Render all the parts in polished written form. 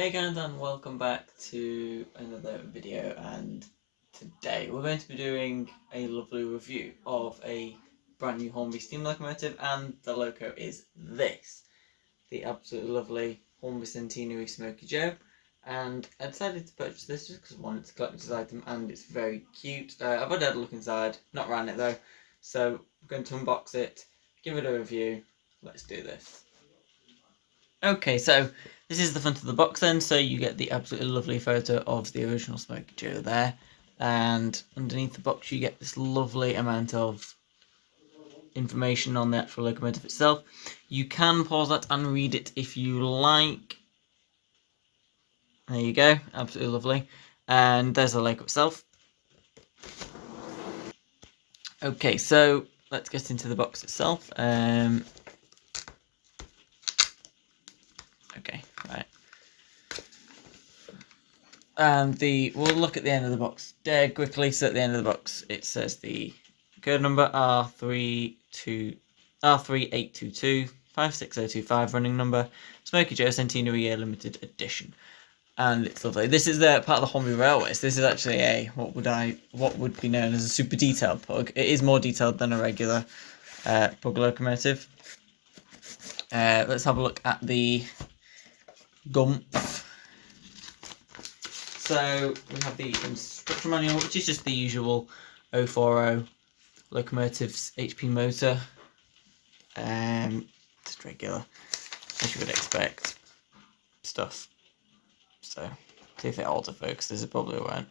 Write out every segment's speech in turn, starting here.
Hey guys, and welcome back to another video, and today we're going to be doing a lovely review of a brand new Hornby steam locomotive, and the loco is this, the absolutely lovely Hornby Centenary Smokey Joe. And I decided to purchase this just because one, it's a collector's item and it's very cute. I've already had a look inside, not ran it though, so I'm going to unbox it, give it a review. Let's do this. Okay, so this is the front of the box then, so you get the absolutely lovely photo of the original Smokey Joe there, and underneath the box you get this lovely amount of information on the actual locomotive itself. You can pause that and read it if you like. There you go, absolutely lovely. And there's the loco itself. Okay, so let's get into the box itself. Okay, right. And we'll look at the end of the box dead quickly. So at the end of the box, it says the code number R3822 56025, running number, Smokey Joe Centenary Year Limited Edition, and it's lovely. This is the part of the Hornby Railways. This is actually a what would be known as a super detailed pug. It is more detailed than a regular pug locomotive. Let's have a look at the gump. So we have the instruction manual, which is just the usual 040 locomotives HP motor. Just regular, as you would expect, stuff. So see if it autofocuses, it probably won't.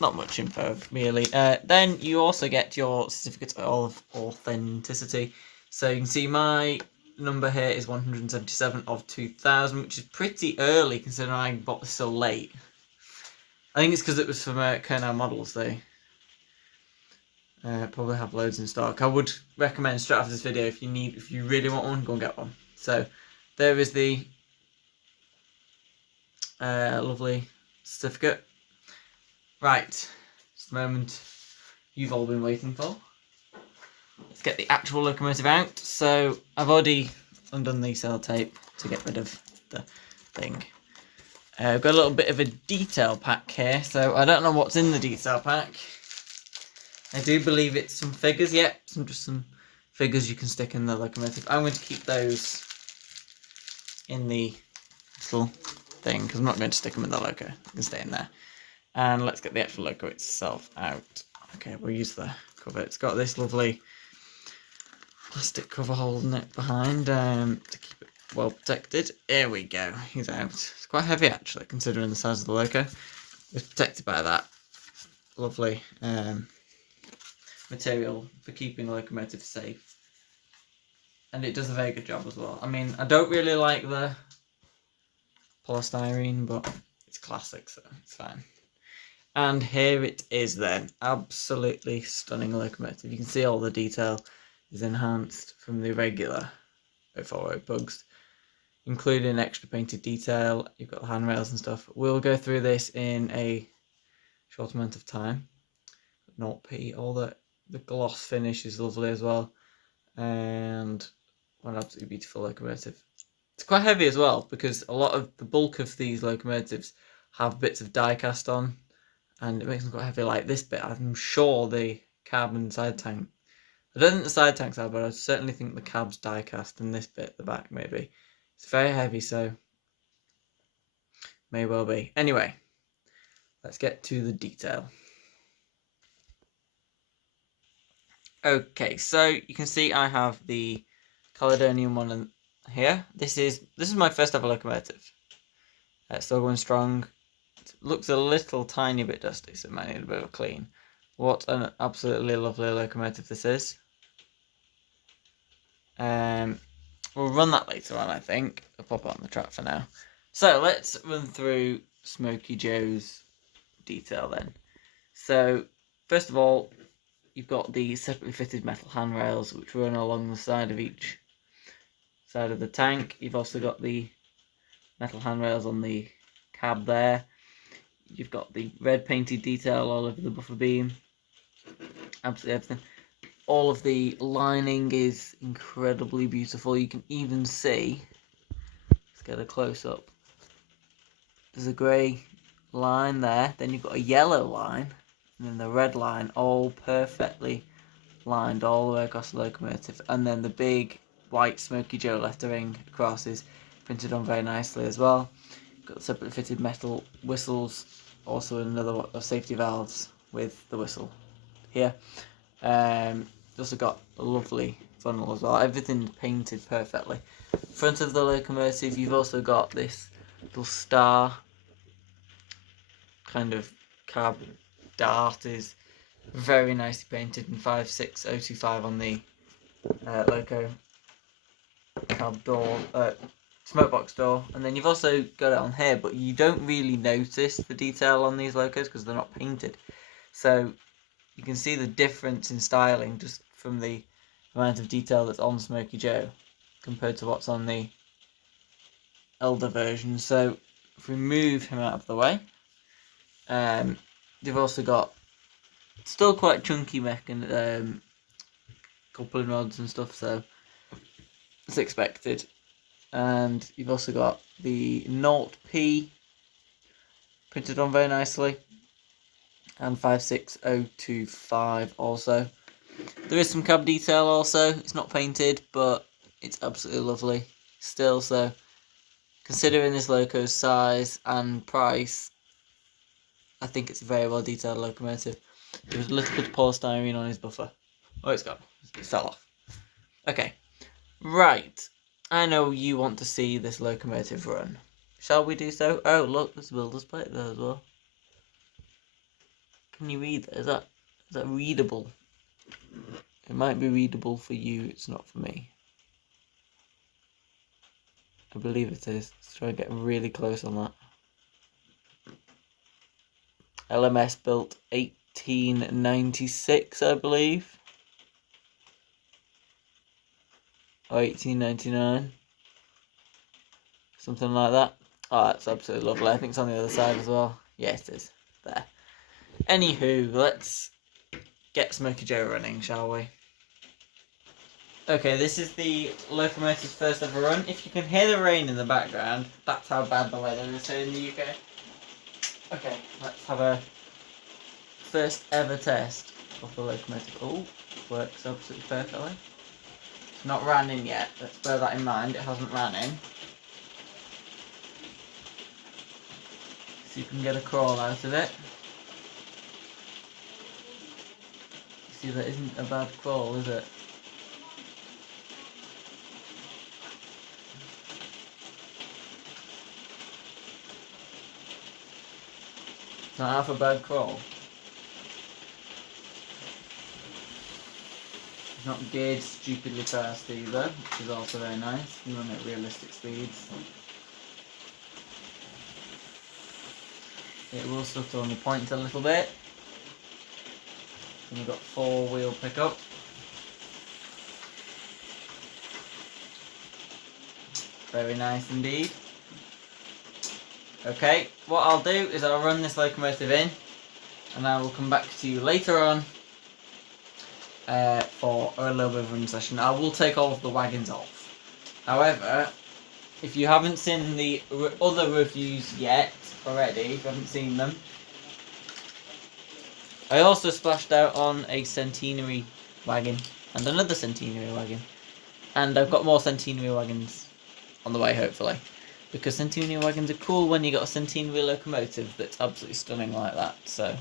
Not much info really. Then you also get your certificate of authenticity. So you can see my number here is 177 of 2000, which is pretty early considering I bought this so late. I think it's because it was from Kernow models. They probably have loads in stock. I would recommend straight after this video, if you really want one, go and get one. So there is the lovely certificate. Right, it's the moment you've all been waiting for. Let's get the actual locomotive out. So I've already undone the sellotape to get rid of the thing. I've got a little bit of a detail pack here, so I don't know what's in the detail pack. I do believe it's some figures. Yep, just some figures you can stick in the locomotive. I'm going to keep those in the little thing because I'm not going to stick them in the loco. They can stay in there. And let's get the actual loco itself out. Okay, we'll use the cover. It's got this lovely plastic cover holding it behind to keep it well protected. Here we go. He's out. It's quite heavy actually, considering the size of the loco. It's protected by that lovely material for keeping the locomotive safe, and it does a very good job as well. I mean, I don't really like the polystyrene, but it's classic, so it's fine. And here it is then. Absolutely stunning locomotive. You can see all the detail is enhanced from the regular 040 pugs, including extra painted detail. You've got the handrails and stuff. We'll go through this in a short amount of time. 0p. All the gloss finish is lovely as well, and an absolutely beautiful locomotive. It's quite heavy as well because a lot of the bulk of these locomotives have bits of die cast on, and it makes them quite heavy. Like this bit, I'm sure the cab and side tank, I don't think the side tanks are, but I certainly think the cab's die cast, and this bit, the back maybe. It's very heavy, so may well be. Anyway, let's get to the detail. Okay, so you can see I have the Caledonian one here. This is my first ever locomotive. Still going strong. It looks a little tiny bit dusty, so it might need a bit of a clean. What an absolutely lovely locomotive this is. We'll run that later on, I think. I'll pop it on the track for now. So let's run through Smokey Joe's detail then. So first of all, you've got the separately fitted metal handrails which run along the side of each side of the tank. You've also got the metal handrails on the cab there. You've got the red painted detail all over the buffer beam. Absolutely everything. All of the lining is incredibly beautiful. You can even see, get a close up. There's a grey line there, then you've got a yellow line, and then the red line, all perfectly lined all the way across the locomotive, and then the big white Smokey Joe lettering across is printed on very nicely as well. Got separately fitted metal whistles, also another of safety valves with the whistle here. Also got a lovely funnel as well. Everything's painted perfectly. Front of the locomotive, you've also got this little star kind of cab dart, is very nicely painted in 56025 on the loco cab door, smoke box door, and then you've also got it on here, but you don't really notice the detail on these locos because they're not painted. So you can see the difference in styling just from the amount of detail that's on Smokey Joe compared to what's on the elder version. So if we move him out of the way, they've also got still quite chunky coupling rods and stuff, so it's expected. And you've also got the 0P printed on very nicely, and 56025 also. There is some cab detail also. It's not painted, but it's absolutely lovely still. So considering this loco's size and price, I think it's a very well detailed locomotive. There was a little bit of polystyrene on his buffer. Oh, it's gone. It fell off. Okay. Right. I know you want to see this locomotive run. Shall we do so? Oh, look, there's a builder's plate there as well. Can you read that? Is that readable? It might be readable for you, it's not for me. I believe it is. Let's try and get really close on that. LMS built 1896, I believe. Or 1899. Something like that. Oh, that's absolutely lovely. I think it's on the other side as well. Yeah, it is. There. Anywho, let's get Smokey Joe running, shall we? Okay, this is the locomotive's first ever run. If you can hear the rain in the background, that's how bad the weather is here in the UK. Okay, let's have a first ever test of the locomotive. Oh, works absolutely perfectly. It's not ran in yet, let's bear that in mind, it hasn't ran in. See if we can get a crawl out of it. See, that isn't a bad crawl, is it? It's not half a bad crawl. It's not geared stupidly fast either, which is also very nice. You run at realistic speeds. It will stutter on the points a little bit. And we've got 4-wheel pickup. Very nice indeed. Okay, what I'll do is I'll run this locomotive in, and I will come back to you later on for a little bit of a run session. I will take all of the wagons off. However, if you haven't seen the other reviews yet already, if you haven't seen them, I also splashed out on a Centenary wagon and another Centenary wagon, and I've got more Centenary wagons on the way, hopefully, because Centenary wagons are cool when you got a Centenary locomotive that's absolutely stunning like that. So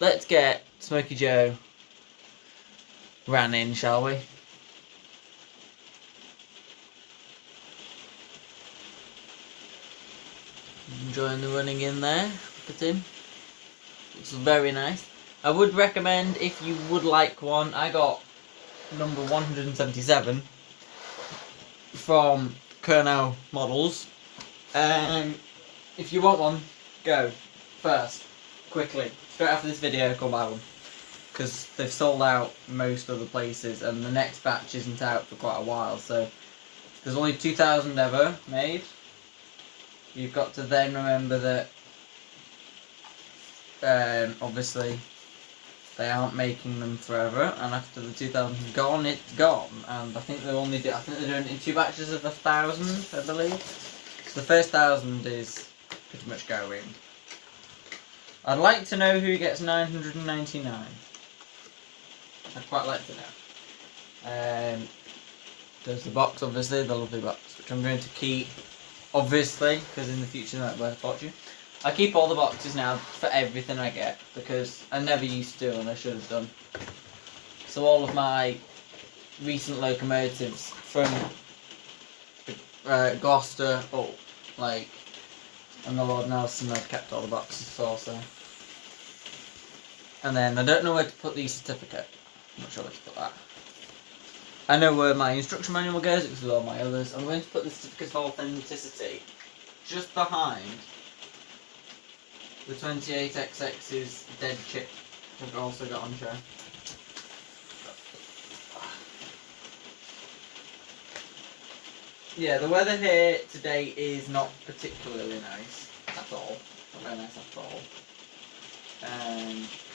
let's get Smokey Joe ran in, shall we? Enjoying the running in there. Look at him. Looks very nice. I would recommend, if you would like one, I got number 177 from Kernow Models. If you want one, go first, quickly, straight after this video, go buy one, because they've sold out most other places and the next batch isn't out for quite a while. So there's only 2,000 ever made. You've got to then remember that obviously they aren't making them forever, and after the 2000 is gone, it's gone. And I think they're only I think they're doing it in 2 batches of 1,000, I believe. So the first 1,000 is pretty much going. I'd like to know who gets 999. I'd quite like to know. There's the box, obviously, the lovely box, which I'm going to keep, obviously, because in the future that might be worth a fortune. I keep all the boxes now for everything I get, because I never used to and I should have done. So all of my recent locomotives from Gloucester up, and the Lord Nelson, I've kept all the boxes for, so. And then I don't know where to put the certificate. I'm not sure where to put that. I know where my instruction manual goes, because with all my others. I'm going to put the certificate of authenticity just behind the 28XX's dead chip, which I've also got on show. Yeah, the weather here today is not particularly nice at all. Not very nice at all.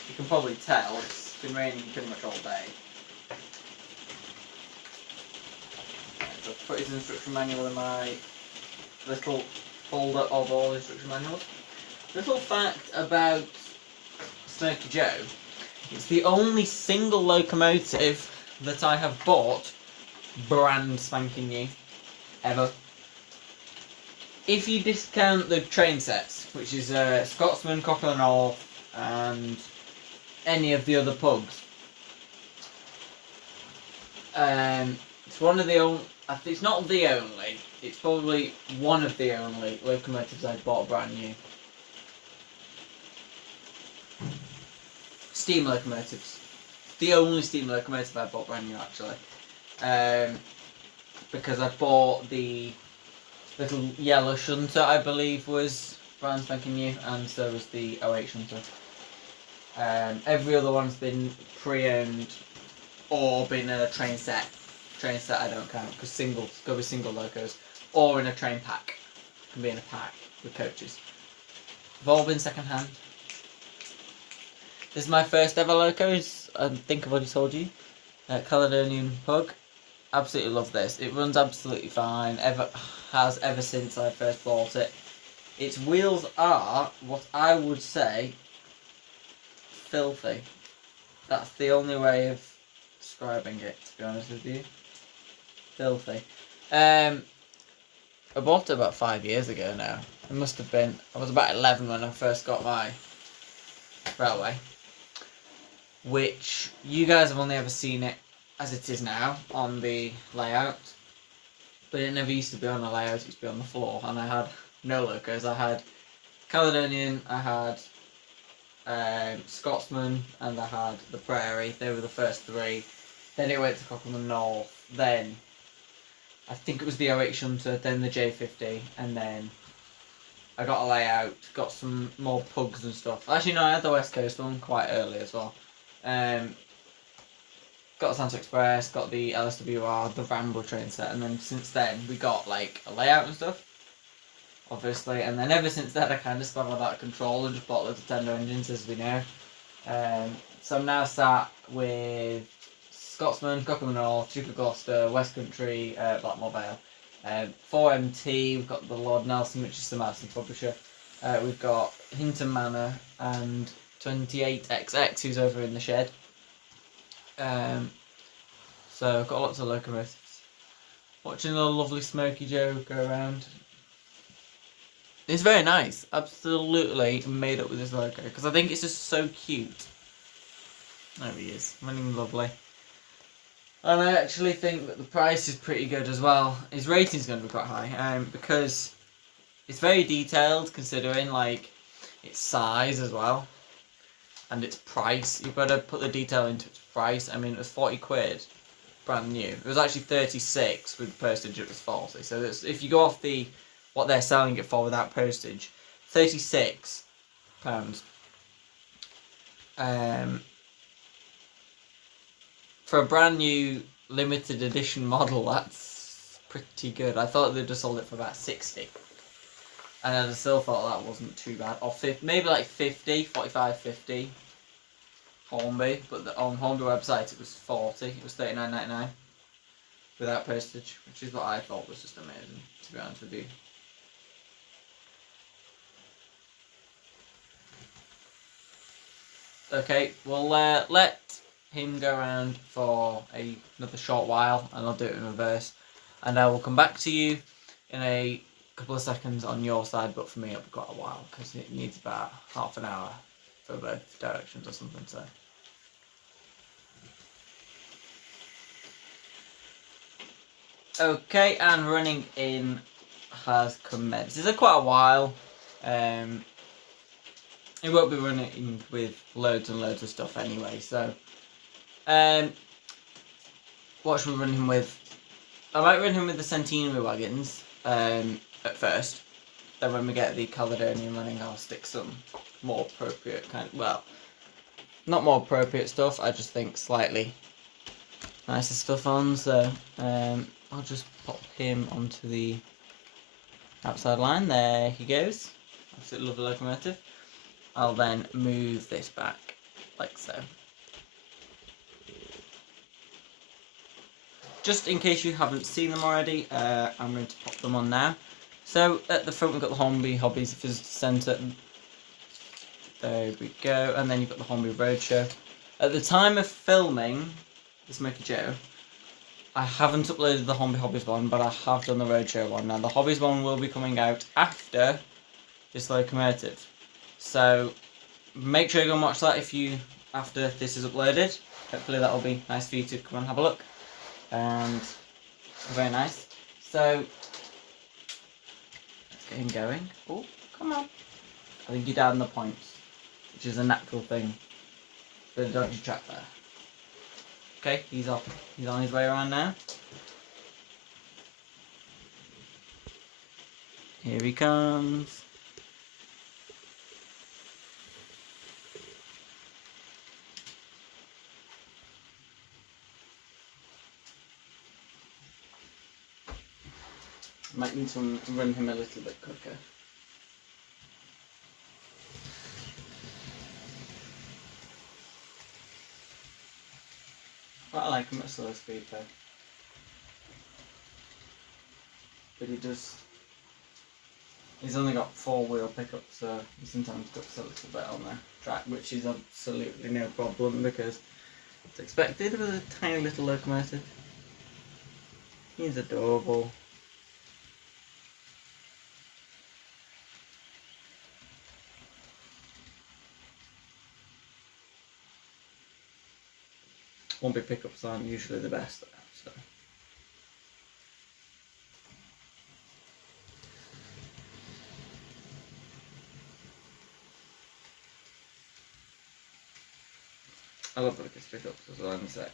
You can probably tell it's been raining pretty much all day. So I've put his instruction manual in my little folder of all instruction manuals. Little fact about Smokey Joe, it's the only single locomotive that I have bought brand spanking new, ever. If you discount the train sets, which is Scotsman, Cocker North, and any of the other pugs, it's one of the only, it's not the only, it's probably one of the only locomotives I bought brand new. Steam locomotives. The only steam locomotive I bought brand new, actually. Because I bought the little yellow shunter, I believe, was brand spanking new, and so was the 08 shunter. Every other one's been pre-owned or been in a train set. Train set I don't count, because go with single locos, or in a train pack. Can be in a pack with coaches. They've all been second hand. This is my first ever locos, I think I've already told you. Caledonian Pug. Absolutely love this. It runs absolutely fine, has ever since I first bought it. Its wheels are, what I would say, filthy. That's the only way of describing it, to be honest with you. Filthy. I bought it about 5 years ago now. It must have been, I was about 11 when I first got my railway. Which, you guys have only ever seen it as it is now, on the layout. But it never used to be on the layout, it used to be on the floor. And I had no locos. I had Caledonian, I had Scotsman, and I had the Prairie. They were the first 3. Then it went to Cockerman North. Then I think it was the 08 shunter, then the J50, and then I got a layout, got some more pugs and stuff. Actually no, I had the West Coast one quite early as well. Got the Santa Express, got the LSWR, the Ramble train set, and then since then we got like a layout and stuff, obviously, and then ever since then I kind of spun out of control and just bought loads of tender engines, as we know. So I'm now sat with Scotsman, Cockerman North, Duke of Gloucester, West Country, Blackmore Vale, 4MT, we've got the Lord Nelson, which is the Madison publisher, we've got Hinton Manor, and 28XX, who's over in the shed. So I've got lots of locomotives. Watching the lovely Smokey Joe go around. It's very nice. Absolutely made up with this logo, because I think it's just so cute. There he is, running lovely. And I actually think that the price is pretty good as well. His rating's going to be quite high, because it's very detailed, considering like its size as well, and its price. You've got to put the detail into its price. I mean, it was 40 quid, brand new. It was actually 36 with postage. It was 40. So that's, if you go off the what they're selling it for without postage, £36. For a brand new limited edition model, that's pretty good. I thought they'd just sold it for about 60. And I still thought that wasn't too bad. Or maybe like 50, 45, 50. Hornby, but on Hornby website it was 40. It was $39.99 without postage, which is what I thought was just amazing, to be honest with you. Okay, we'll let him go around for another short while, and I'll do it in reverse, and I will come back to you in a couple of seconds on your side, but for me it'll be quite a while because it needs about half an hour for both directions or something. So okay, and running in has commenced. This is quite a while. It won't be running with loads and loads of stuff anyway, so what should we run him with? I might run him with the Centenary wagons at first. Then when we get the Caledonian running, I'll stick some more appropriate well, not more appropriate stuff, I just think slightly nicer stuff on, so I'll just pop him onto the outside line. There he goes. Absolutely lovely locomotive. I'll then move this back like so. Just in case you haven't seen them already, I'm going to pop them on now. So at the front we've got the Hornby Hobbies Visitor Centre. There we go. And then you've got the Hornby Roadshow. At the time of filming the Smokey Joe, I haven't uploaded the Hornby Hobbies one, but I have done the Roadshow one. Now the Hobbies one will be coming out after this locomotive. So make sure you go and watch that after this is uploaded. Hopefully that'll be nice for you to come and have a look. And very nice. So let's get him going. Oh, come on. I think you're down the points, which is a natural thing. Bit of dodgy track there. Okay, he's off. He's on his way around now. Here he comes. Might need to run him a little bit quicker. Quite like him at slow speed though. But he's only got 4-wheel pickups, so he sometimes cuts a little bit on the track, which is absolutely no problem because it's expected with a tiny little locomotive. He's adorable. Hornby pickups aren't usually the best though, so. I love Lucas pickups as well in a sec.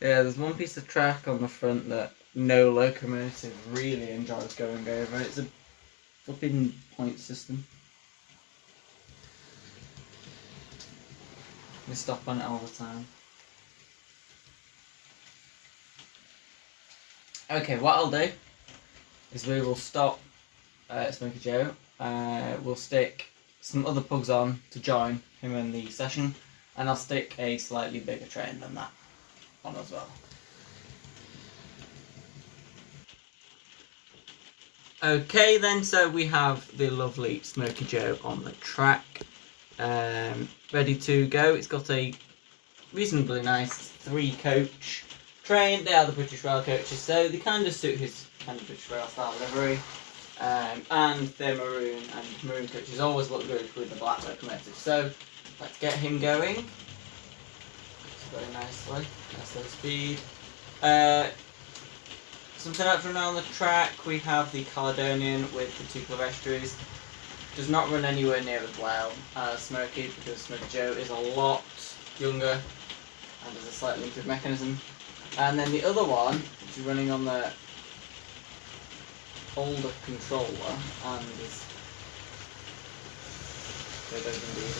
Yeah, there's one piece of track on the front that no locomotive really enjoys going over. It's a flipping point system. We stop on it all the time. Okay, what I'll do is we will stop Smokey Joe. We'll stick some other pugs on to join him in the session, and I'll stick a slightly bigger train than that on as well. Okay then, so we have the lovely Smokey Joe on the track. Ready to go. It's got a reasonably nice 3-coach train. They are the British Rail coaches, so they kind of suit his kind of British Rail style livery. And they're maroon, and maroon coaches always look good with the black locomotive. So let's get him going. Very nicely, nice low speed. Something else running on the track, we have the Caledonian with the 2 clerestories. Does not run anywhere near as well as Smokey, because Smokey Joe is a lot younger and has a slightly improved mechanism. And then the other one, which is running on the older controller and is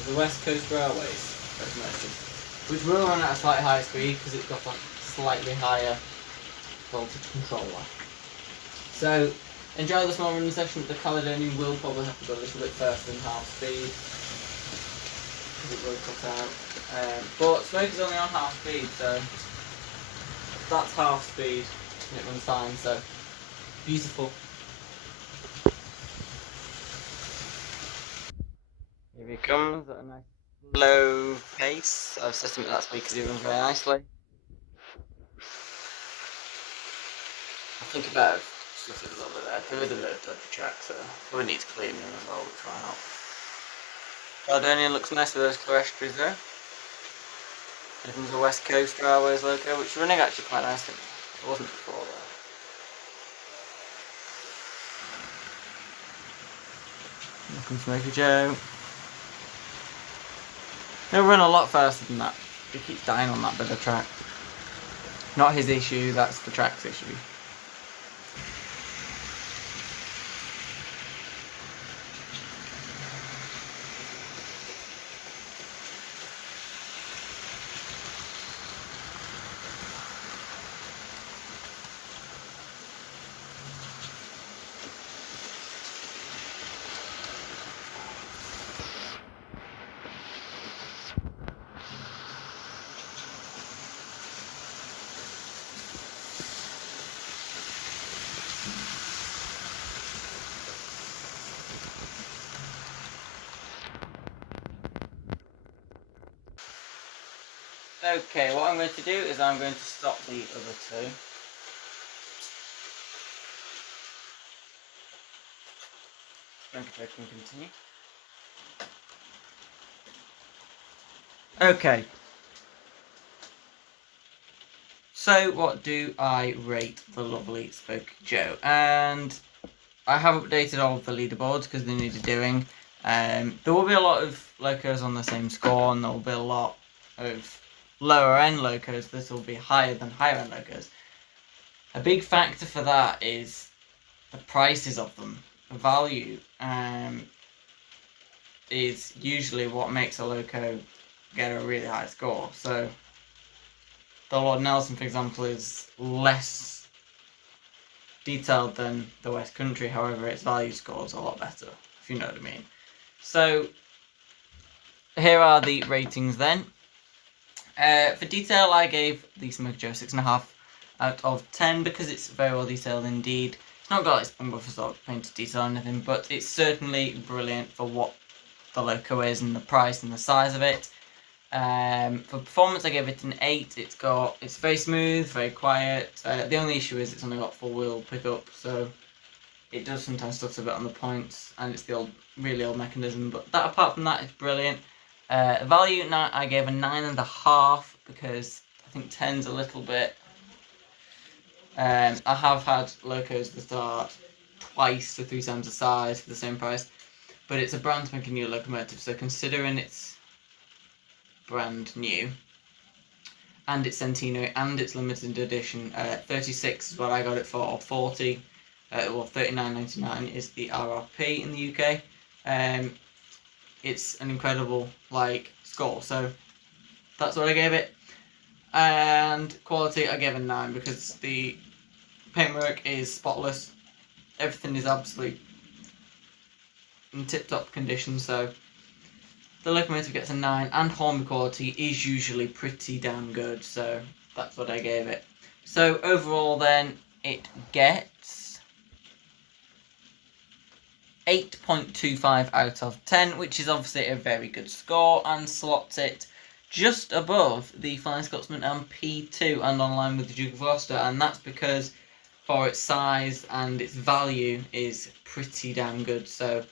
the West Coast Railways locomotive, which will run at a slightly higher speed because it's got a slightly higher voltage controller. So enjoy the small running session. The Caledonian will probably have to go a little bit faster than half speed. because it will cut out. But Smokey's only on half speed, so that's half speed and it runs fine, so beautiful. Here he comes at a nice low pace. I've set him at that speed because he runs very nicely. I think about stuff a little bit there. There is a bit of dodgy track, so we need to clean him as well, we'll try out. Caledonian looks nice with those clerestories there. Here comes the West Coast Railways loco, which is running actually quite nicely. It wasn't before though. Here comes Smokey Joe. He'll run a lot faster than that. He keeps dying on that bit of track. Not his issue, that's the track's issue. Okay, what I'm going to do is I'm going to stop the other two. Can continue. Okay. So what do I rate the lovely Smokey Joe? And I have updated all of the leaderboards because they needed doing. There will be a lot of locos on the same score, and there will be a lot of lower end locos that will be higher than higher end locos. A big factor for that is the prices of them. The value is usually what makes a loco get a really high score. So the Lord Nelson, for example, is less detailed than the West Country, however its value scores a lot better, if you know what I mean. So here are the ratings then. For detail, I gave the Smokey Joe 6.5 out of 10 because it's very well detailed indeed. It's not got its own buffer stock painted detail or anything, but it's certainly brilliant for what the loco is and the price and the size of it. For performance, I gave it an 8. It's very smooth, very quiet. The only issue is it's only got 4-wheel pickup, so it does sometimes stutter a bit on the points, and it's the really old mechanism. But apart from that, it's brilliant. Value, I gave a 9.5 because I think 10's a little bit. I have had locos that are twice to 3 times the size for the same price, but it's a brand spanking new locomotive, so considering it's brand new and it's centenary and it's limited edition, 36 is what I got it for, or 40, well, 39.99 is the RRP in the UK. It's an incredible score, so that's what I gave it. And quality, I gave a 9 because the paintwork is spotless. Everything is absolutely in tip-top condition, so the locomotive gets a 9, and Hornby quality is usually pretty damn good, so that's what I gave it. So overall then, it gets 8.25 out of 10, which is obviously a very good score, and slots it just above the Flying Scotsman and P2 and on line with the Duke of Gloucester, and that's because for its size and its value is pretty damn good, so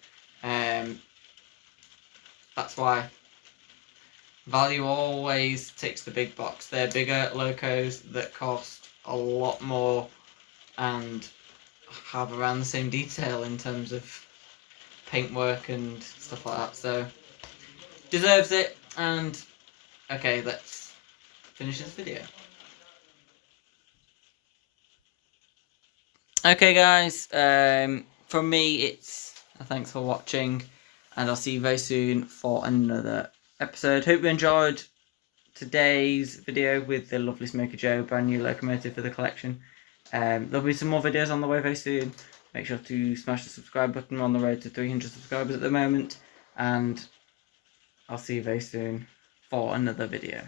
that's why value always ticks the big box. They're bigger locos that cost a lot more and have around the same detail in terms of paintwork and stuff like that, so deserves it. And okay, let's finish this video. Okay guys, from me it's thanks for watching, and I'll see you very soon for another episode. Hope you enjoyed today's video with the lovely Smokey Joe, brand new locomotive for the collection. There'll be some more videos on the way very soon. Make sure to smash the subscribe button. We're on the road to 300 subscribers at the moment, and I'll see you very soon for another video.